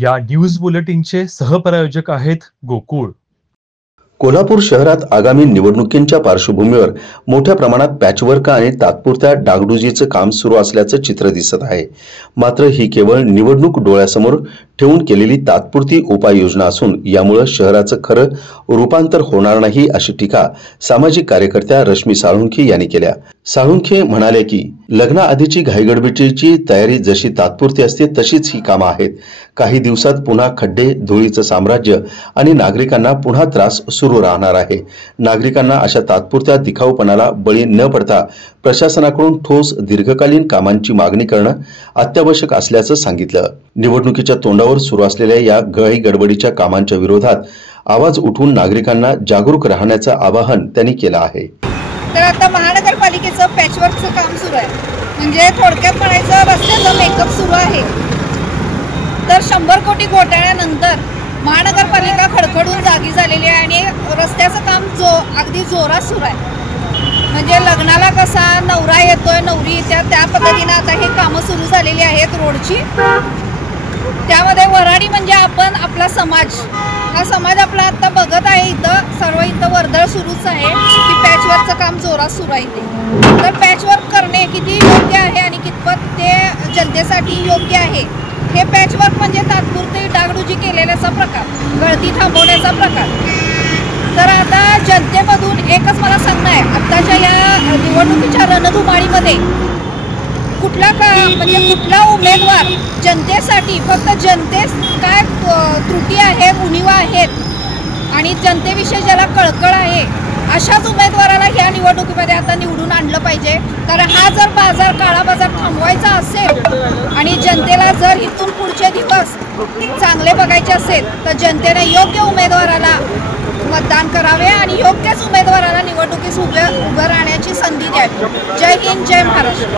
या न्यूज बुलेटिनचे सहप्रायोजक आहेत गोकुळ। कोल्हापूर शहरात आगामी निवडणुकींच्या पार्श्वभूमीवर मोठ्या प्रमाणात पॅचवर्क आणि तात्पुरत्या डागडुजीचे काम सुरू असल्याचं चित्र दिसत आहे। मात्र ही केवळ निवडणूक डोळ्यासमोर ठेवून केलेली तात्पुरती उपाययोजना असून यामुळे शहराचं खरं रूपांतर होणार नाही अशी टीका सामाजिक कार्यकर्त्या रश्मी साळुंखे यांनी केल्या। साळुंखे म्हणाले की लग्नाआधीची घाईगडबडीची तयारी जशी तात्पुरती असते तशीच ही कामं आहेत। काही दिवसात पुन्हा खड्डे, धुळीचं साम्राज्य आणि नागरिकांना पुन्हा त्रास सुरू राहणार आहे। नागरिकांना अशा तात्पुरत्या दिखाऊपणाला बळी न पडता प्रशासनाकडून ठोस दीर्घकालीन कामांची मागणी करणं अत्यावश्यक असल्याचं सांगितलं। निवडणुकीच्या तोंडावर सुरू असलेल्या या घाईगडबडीच्या कामांच्या विरोधात आवाज उठवून नागरिकांना जागरूक राहण्याचं आवाहन त्यांनी केलं आहे। तर आता महानगरपालिकेचं पॅचवर्कचं काम सुरू आहे, म्हणजे थोडक्यात म्हणायचं रस्त्याचा मेकअप सुरू आहे। तर 100 कोटी घोटाळ्यानंतर महानगरपालिका खडखडून जागी झालेली आहे आणि रस्त्याचं काम अगदी जोरात सुरू आहे। म्हणजे लग्नाला कसा नवरा येतोय नवरी येत्या त्या पद्धतीने आता हे कामं सुरू झालेली आहेत रोडची। त्यामध्ये वराडी म्हणजे आपण आपला समाज, हा समाज आपला आता बघत आहे। इथं सर्व इथं वर्दळ सुरूच आहे की पॅचवर्कचं काम जोरात सुरू आहे। तर पॅचवर्क करणे किती योग्य आहे आणि कितपत ते जनतेसाठी योग्य आहे, हे पॅचवर्क म्हणजे तात्पुरते डागडुजी केलेल्याचा प्रकार, गळती थांबवण्याचा प्रकार। तर आता जनतेमधून एकच मला सांगणं आहे, आत्ताच्या या निवडणुकीच्या रणधुमाळीमध्ये कुठला उमेदवार जनतेसाठी फक्त जनतेस काय त्रुटी आहेत, उणिवा आहेत आणि जनतेविषयी ज्याला कळकळ आहे अशाच उमेदवाराला ह्या निवडणुकीमध्ये आता निवडून आणलं पाहिजे। कारण हा जर काळा बाजार थांबवायचा असेल आणि जनतेला जर इथून पुढचे दिवस चांगले बघायचे असेल तर जनतेने योग्य उमेदवाराला मतदान करावे आणि योग्यच उमेदवाराला निवडणुकीस उभं राहण्याची संधी द्यावी। जय हिंद, जय महाराष्ट्र।